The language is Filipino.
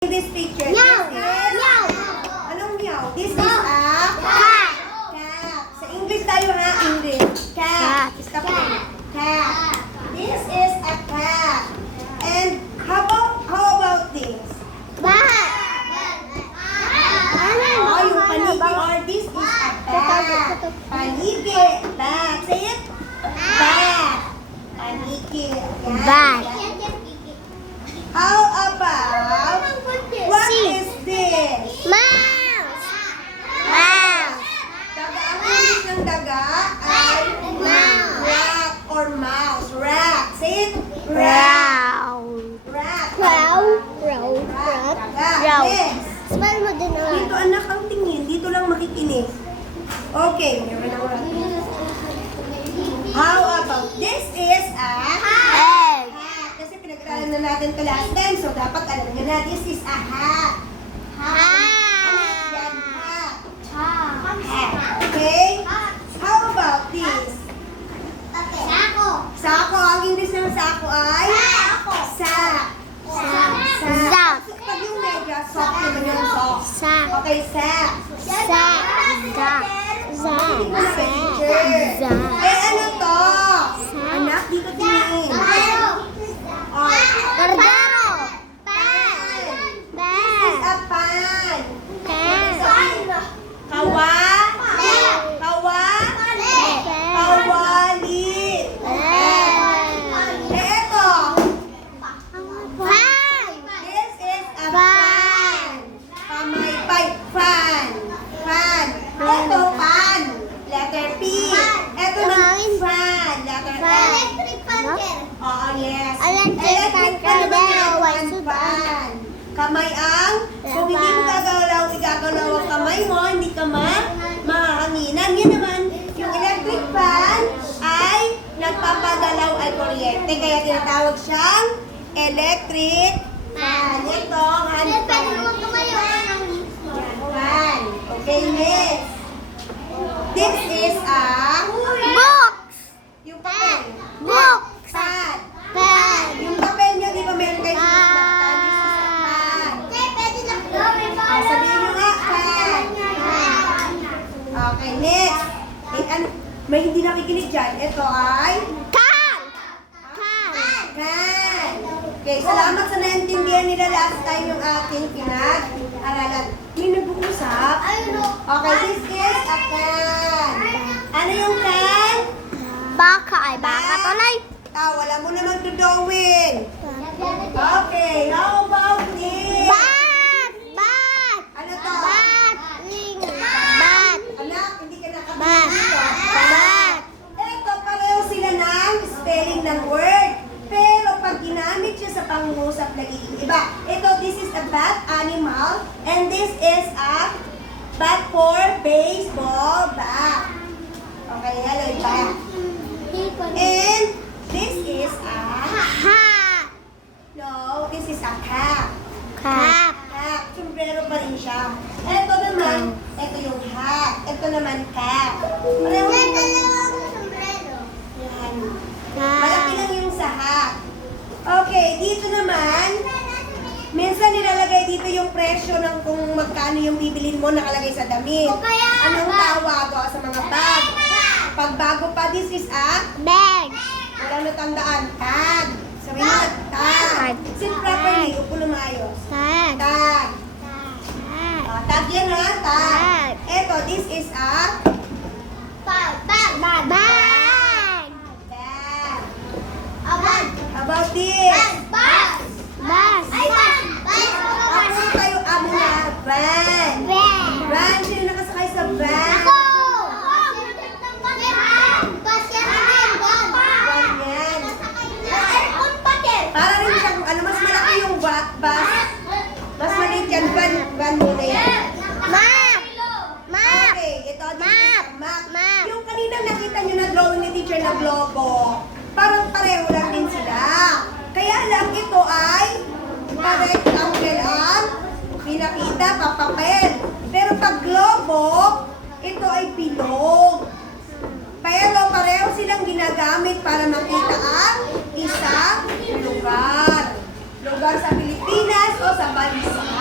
This picture. Meow. This is... Meow. Anong meow? This is a... Cat. Cat. Sa English tayo ha, English. Cat. Stop it. Cat. This is a cat. And how about this? Bat. Oh, yung paniki or this is a bat. Paniki. Bat. Say it. Bat. Paniki. Yan. Bat. How about... What C. is this? Mouse. Mouse. Daga. Ang English ng daga ay Mouse. rat or mouse. Rat. Say it. Rat. Round. Rat. Row. Row. Rat. Daga. Row. Next. Smell mo din Dito anak ang tingin. Dito lang makikinig. Okay. Meron ako. How about this is a Egg. hat. Kasi pinag-aralan na natin ito last time. So dapat alam nyo na this is a hat. Yan, hat. Hat. Okay? How about this? Sako. Ang English ng sako ay? Sack. Sack. Pag yung medya, sock naman yung sock. Sack. Okay, sack. Sack. Sack. Hindi ko na picture. Sack. Eh, ano to? Anak, di ko tingin. Oh, Cordero. this is a pan. Kawa. Kawa. Kawali. Eh, eto. This is a fan. Pamaypay. Fan. Fan. Ito, pan. Letter P. Ito naman, fan. Letter F. Oo, yes. Electric fan fan naman ka yan, daw, fan, fan. Kamay ang, kung hindi mo igagalaw ang kamay mo, hindi ka mahanginan. Yan naman, yung electric fan ay nagpapagalaw ay kuryente. Kaya tinatawag siyang electric fan. Ito, hand fan. Yan, fan. Okay, next. This is a yung papel. Fan. Yung papel niya, di ba meron kayo sinasaktan? This is a fan. Sabihin nyo nga, fan. Okay, next. May hindi nakikinig dyan. Ito ay can. Okay, salamat sa naintindihan nila last time yung ating pinag-aralan. May nag-uusap. Okay, this is a can. Ano yung can? Baka tuloy. Wala mo na magdodowin. Okay, how about this? Bat. Ano to? Bat. Anak, hindi ka Bat. nakapagod. Ito, pareho sila ng spelling ng word. Pero pag ginamit siya sa pangungusap, nagiging iba. Ito, this is a bat animal. And this is a bat for baseball bat. Okay, hello, bat. And this is a... Hat. No, this is a cap. Cap. Cap. Sombrero pa rin siya. Ito naman, ito yung hat. Ito naman cap. Pareho yan. Malaki lang yung sa hat. Okay, dito naman, minsan nilalagay dito yung presyo ng kung magkano yung bibilin mo nakalagay sa damit. Anong tawag sa mga bag? Pag bago pa, this is a Bag. walang natandaan. Tag. Sabi mo, tag. Sit properly. Upo na maayos. Tag. Tag. Tag yan ha, tag. Tag. Eto, this is a Bag. bag. How about this? Bus. Ako tayo amo na van. Van, sino nakasakay sa van? Van yan. Para rin siya kung ano, mas malaki yung bus. Mas maliit yan, van muna yan. Okay, ito, this is a map. Yung kanina nakita nyo na drawing ni teacher na globo, parang pareho lang din sila. Kaya lang ito ay rectangle ang pinakita, papapel. Pero pag globo, ito ay bilog. Pero pareho silang ginagamit para makita ang isang lugar. Lugar sa Pilipinas o sa bansa?